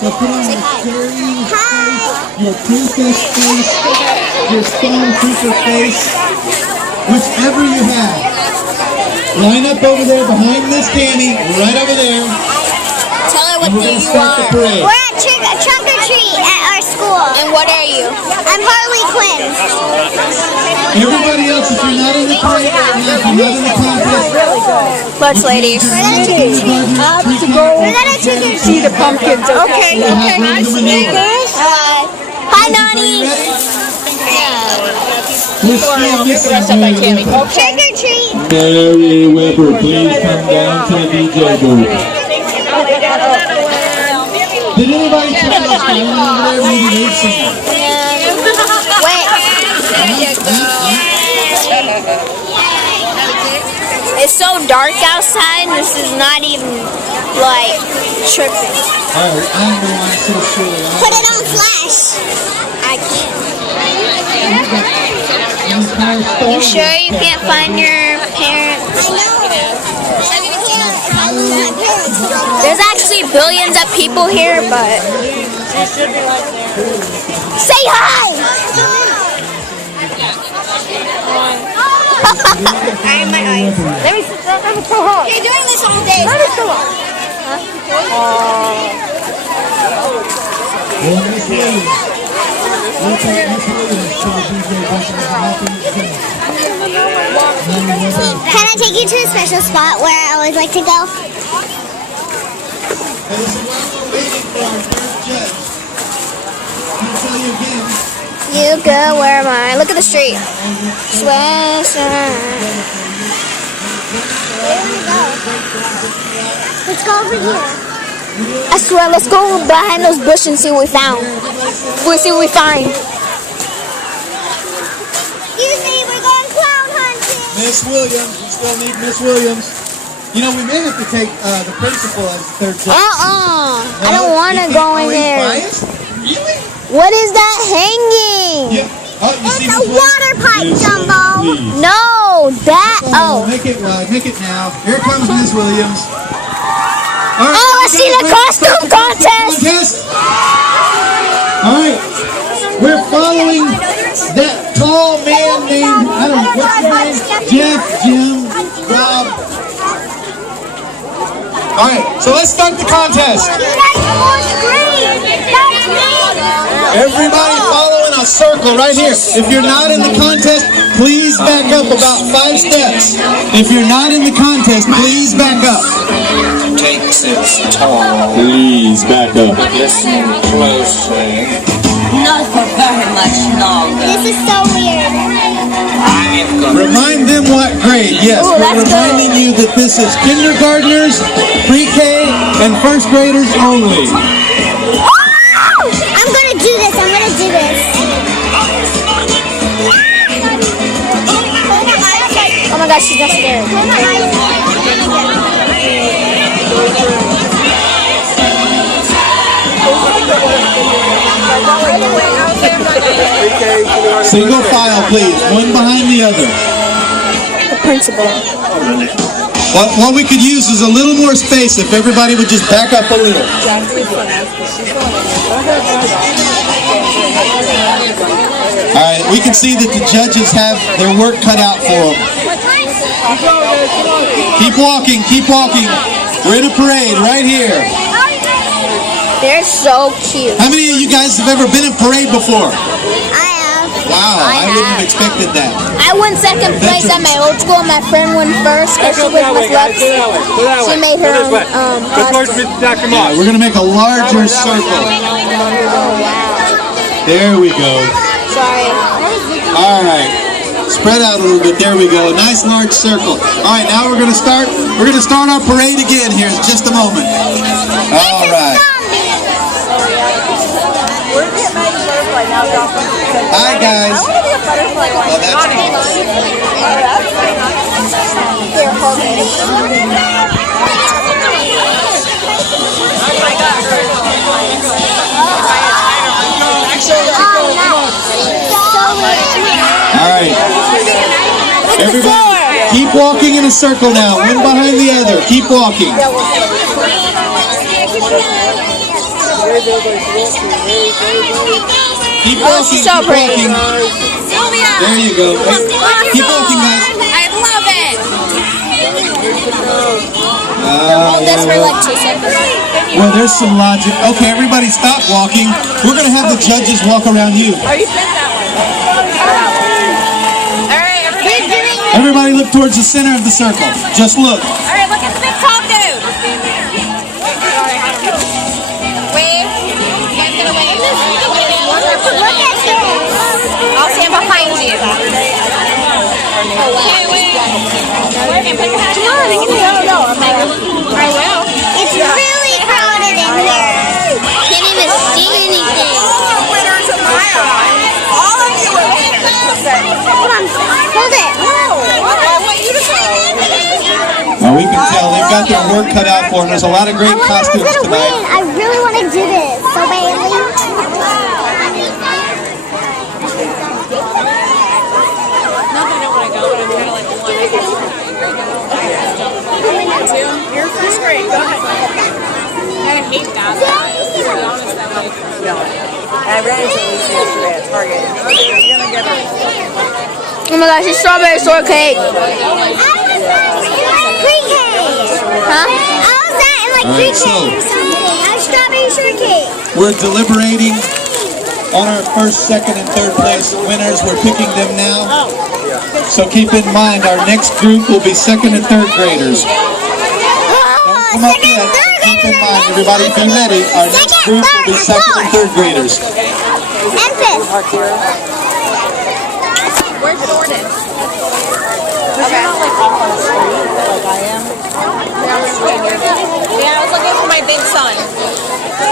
So put on your scary face, your princess face, your stormtrooper face, whichever you have. Line up over there behind Miss Tammy, right over there. Tell her what you are. We're at trunk or treat at our school. And what are you? I'm Harley Quinn. Everybody else, if you're not in the parade right now, if you're not in the contest, Clutch lady. We're gonna trick or See the pumpkins. Okay. nice. Hi, Nani. We're still missing Mary Weber. Trick or treat. Mary Weber, please come down to the DJ booth. Did anybody try this one over there? Maybe they've seen it. Wait. It's so dark outside. This is not even like tripping. Alright, I don't know why I'm so silly. Put it on flash. I can't. You sure you can't find your parents? There's actually billions of people here, but say hi! I have my eyes. Let me say hi. You're doing this all day. Let me say Can I take you to a special spot where I always like to go? You go, where am I? Look at the street. Let's go over here. I swear, let's go behind those bushes and see what we found. We'll see what we find. Excuse me, we're going clown hunting. Miss Williams, we still need Miss Williams. You know, we may have to take the principal as the third judge. I don't want to go in there. Biased? Really? What is that hanging? Yeah. Oh, you see It's a Miss water pipe, Williams? Jumbo. Please. No, that. Oh, make it now. Here comes Miss Williams. All right, Oh, I see the costume contest. All right, we're following that tall man named, I don't know, what's his name? Jeff, Jim, Rob. All right, so let's start the contest. Everybody following a circle right here. If you're not in the contest, please back up about 5 steps. If you're not in the contest, please back up. Takes its toll. Please back up. Listen closely. Not for very much longer. This is so weird. I'm gonna Remind them what grade. Yes, Ooh, we're that's reminding you that this is kindergartners, pre-K, and first graders only. I'm gonna do this. I'm gonna do this. Oh my gosh, she's not scared. Single file, please. One behind the other. The principal. What we could use is a little more space if everybody would just back up a little. All right, we can see that the judges have their work cut out for them. Keep walking, keep walking. We're in a parade right here. They're so cute. How many of you guys have ever been in a parade before? I am. Wow, I wouldn't have expected that. I won second place at my old school. My friend won first because she was Miss Lux. She made her own costume. Yeah, we're going to make a larger circle. There we go. Sorry. All right. Spread out a little bit. There we go. A nice large circle. All right, now we're going to start our parade again here in just a moment. All right. Hi guys. Oh, that's Here, hold it. All right. Everybody, keep walking in a circle now, one behind the other. Keep walking. Keep walking, she's so keep pretty. walking. Sylvia! There you go. Keep walking, guys. I love it! Hold this for like 2 seconds. Well, there's some logic. Okay, everybody stop walking. We're going to have the judges walk around you. Oh, you spent that one. Alright, everybody. Everybody look towards the center of the circle. Just look. Alright, look at the big top dude. Wave. You guys gonna wave? Look at this. I'll stand behind you. Okay, wave. Morgan, put your hat down. No, I will. It's really crowded in here. can't even see anything. Winners in my eyes. All of you are winners. Come on, hold it. I want you to say Well, we can tell they've got their work cut out for them. There's a lot of great I wonder who's costumes gonna tonight. win. I really want to do this so badly. Not that I don't want to go, but I'm kind of like one. You're first grade. Go ahead. I hate that. To be honest, that way. I ran into Lucy yesterday at Target. You're gonna get her. Oh my gosh, it's strawberry shortcake. I was in like pre-K. Huh? I was that in like All right, pre-K so- or something. I was strawberry shortcake. We're deliberating on our first, second, and third place winners. We're picking them now. So keep in mind, our next group will be second and third graders. Come up Second, yet. third Keep in graders mind, are everybody be ready. Our next Second, group will third, be and second and fourth. third graders. And fifth. Where's Jordan? You're not like off on the street like I am. Yeah, I was looking for my big son.